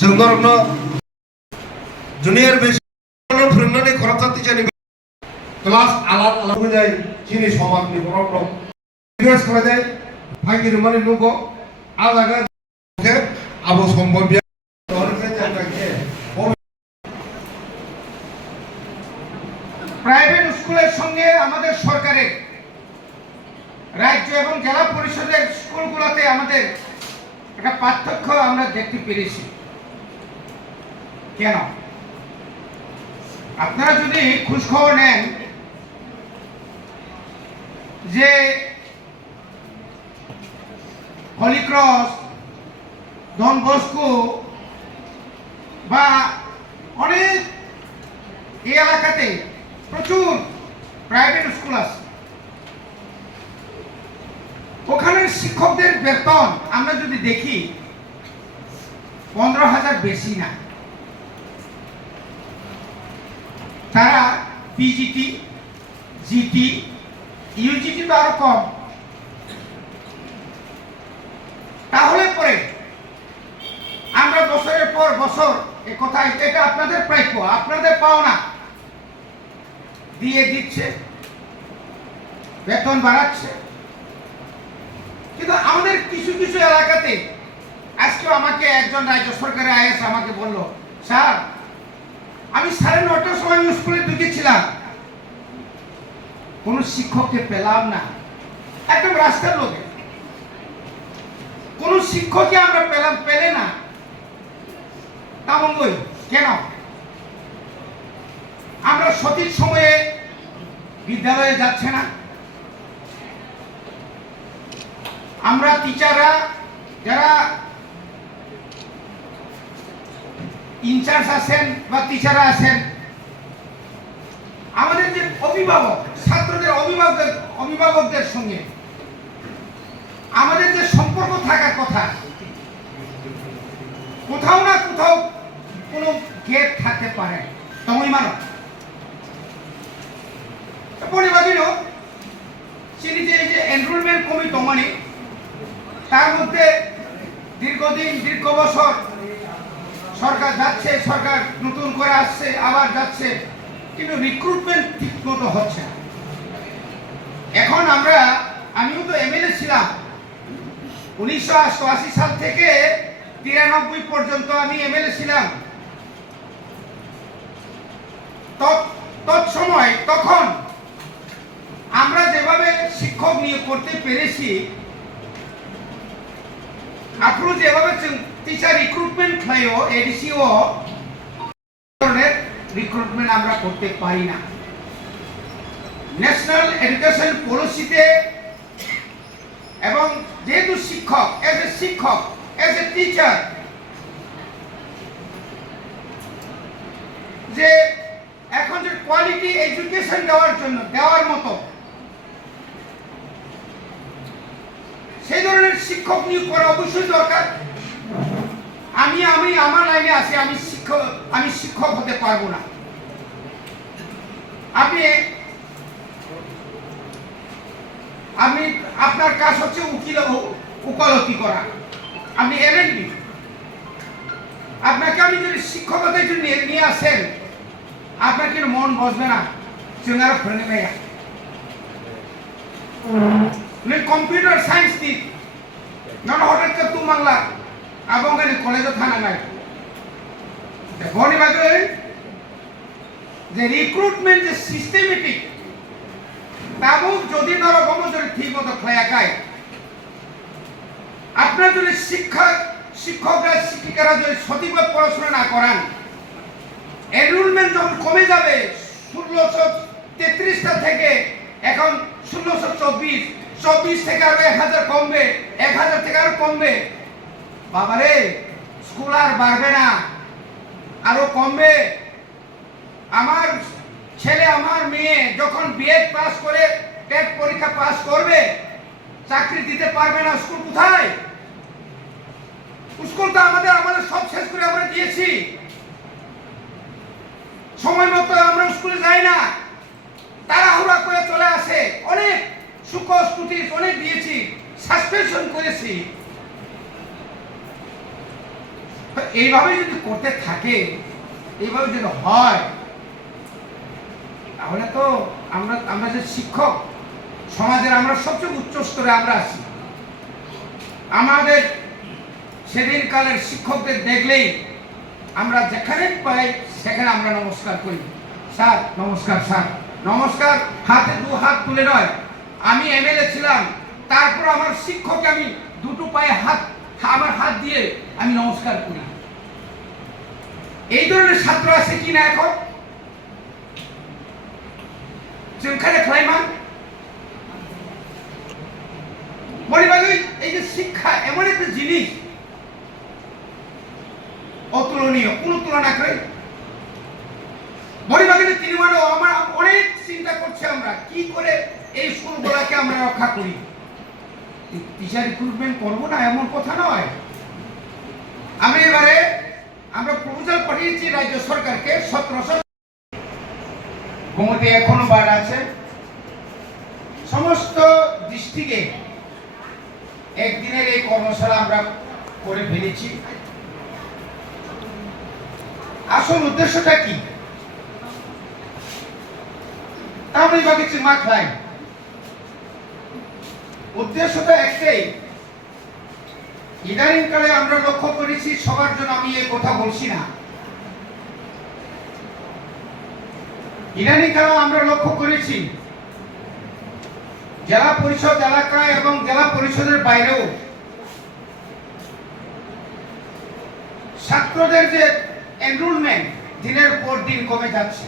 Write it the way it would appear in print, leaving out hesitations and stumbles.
जों रखनो junior basic फोरोंनानै खराबथा टिचारनि class आलाद आलाद जाय जिनि समाजनि बर'फ्राव रिक्वेस्ट खालामनाय फागिरि माने नुगो आजागा के आबो सम्भब बिया প্রাইভেট স্কুলের সঙ্গে আমাদের সরকারের রাজ্য এবং জেলা পরিষদের স্কুলগুলোতে আমাদের একটা পার্থক্য আমরা দেখতে পেরেছি। কেন? আপনারা যদি খোঁজ খবর নেন যে হলি ক্রস, ডন বস্কো বা অনেক এই এলাকাতে প্রচুর প্রাইভেট স্কুল আছে। ওখানে শিক্ষকদের বেতন আমরা যদি দেখি 15,000 বেশি না। তারা পিজিটি, জিটি, ইউজিটি তো আরো কম। তাহলে পরে আমরা বছরের পর বছর এই কথা, এটা আপনাদের প্রাপ্য, আপনাদের পাওনা দিয়ে দিচ্ছে, বেতন বাড়াচ্ছে। কিন্তু আমাদের কিছু কিছু এলাকাতে আজকেও আমাকে একজন রাজ্য সরকারের আইএস আমাকে বলল, স্যার আমি 9:30টার সময় স্কুলে ঢুকেছিলাম, কোন শিক্ষককে পেলাম না। একদম রাস্তার লোকে কোন শিক্ষককে আমরা পেলে না। তামঙ্গই কেন? আমরা সঠিক সময়ে বিদ্যালয়ে যাচ্ছে না। আমরা টিচাররা যারা ইনচার্জ আছেন বা টিচাররা আছেন, আমাদের যে অভিভাবক, ছাত্রদের অভিভাবকদের সঙ্গে আমাদের যে সম্পর্ক থাকার কথা, কোথাও না কোথাও কোনো গেপ থাকতে পারে। তুমি মানো পরিবাগিনো সিনিতে এই যে এনরোলমেন্ট কমিটি মানে তার মধ্যে দীর্ঘদিন দীর্ঘ বছর সরকার যাচ্ছে, সরকার নতুন করে আসছে, আবার যাচ্ছে, কিন্তু রিক্রুটমেন্ট ঠিক মতো হচ্ছে না। এখন আমিও তো এমএলএ ছিলাম 1988 সাল থেকে 93 পর্যন্ত আমি এমএলএ ছিলাম। তৎসময় তখন আমরা যেভাবে শিক্ষক নিয়োগ করতে পেরেছি, আপনারা যেভাবে টিচার রিক্রুটমেন্ট খাইও এডিসিও ধরনের রিক্রুটমেন্ট আমরা করতে পারি না। ন্যাশনাল এডুকেশন পলিসিতে এবং যেহেতু শিক্ষক এজ এ টিচার যে এখন যে কোয়ালিটি এডুকেশন দেওয়ার মতো সেই ধরনের শিক্ষক নিয়োগ করা অবশ্যই দরকার। আমি আমার লাইনে আছি, আমি শিক্ষক হতে পারবো না। আপনি আপনার কাজ হচ্ছে উকালতি করা, আপনি এলএলবি। আপনাকে আমি যদি শিক্ষকতার জন্য নিয়ে আসেন, আপনার কিন্তু মন বসবে না। চেঙ্গারা ফ্রেন্ড ভাইয়া কম্পিউটার সায়েন্স নি নন হঠাৎ করে তু মাংলা এবং কলেজে থানা নাই গণিবাগে যে রিক্রুটমেন্ট যে সিস্টেমেটিক তাবু যদি নরকম যদি ঠিক মতো খায়, আপনার যদি শিক্ষকরা শিক্ষিকারা যদি সঠিকভাবে পড়াশোনা না করান, এনরোলমেন্ট যখন কমে যাবে 1633টা থেকে এখন 1624 থেকে আরো 1000 কমবে, 1000 থেকে আরো কমবে। বাবারে স্কুল আর বাড়বে না, আরো কমবে। আমার ছেলে আমার মেয়ে যখন বিএড পাস করে টেট পরীক্ষা পাস করবে, চাকরি দিতে পারবে না। স্কুল কোথায়? স্কুল তো আমাদের সব শেষ করে আমরা দিয়েছি। সময় মতো আমরা স্কুলে যাই না, তাড়াহুড়া করে চলে আসে। অনেক সুকোষ নোটিশ অনেক দিয়েছি, সাসপেনশন করেছি। তো এইভাবে যদি করতে থাকে, এইভাবে যদি হয়, তাহলে তো আমরা যে শিক্ষক সমাজের আমরা সবচেয়ে উচ্চ স্তরে আমরা আছি। আমাদের সেদিন কালের শিক্ষকদের দেখলেই আমরা যেখানে পাই সেখানে আমরা নমস্কার করি। স্যার নমস্কার, স্যার নমস্কার, হাতে দু হাত তুলে নয়। আমি এমএলএ ছিলাম, তারপর আমার শিক্ষককে আমি দুটো পায়ে আমার হাত দিয়ে আমি নমস্কার করি। এই ধরনের ছাত্র আছে কিনা এখন? যেখানে ক্লাইমান মরিবাগে এই যে শিক্ষা এমন একটা জিনিস অতুলনীয়, কোন তুলনা করে মরিবাগে তিনি আমরা অনেক চিন্তা করছি আমরা কি করে এই স্কুলগুলোকে আমরা রক্ষা করি। টিচার রিক্রুটমেন্ট করবো না এমন কথা নয়। আমরা প্রপোজাল পাঠিয়েছি রাজ্য সরকারকে। 1700 ঘুমোতে এখনো বার আছে। সমস্ত ডিস্ট্রিক্টে একদিনের এই কর্মশালা আমরা করে ফেলেছি। আসল উদ্দেশ্যটা কি? আমি ভাবছি মাথায় উদ্দেশ্যটা একটাই। ইদানিং কালে আমরা লক্ষ্য করেছি, সবার জন্য আমি এই কথা বলছি না, ইদানিং কালে আমরা লক্ষ্য করেছি জেলা পরিষদ এলাকায় এবং জেলা পরিষদের বাইরেও ছাত্রদের যে এনরোলমেন্ট দিনের পর দিন কমে যাচ্ছে।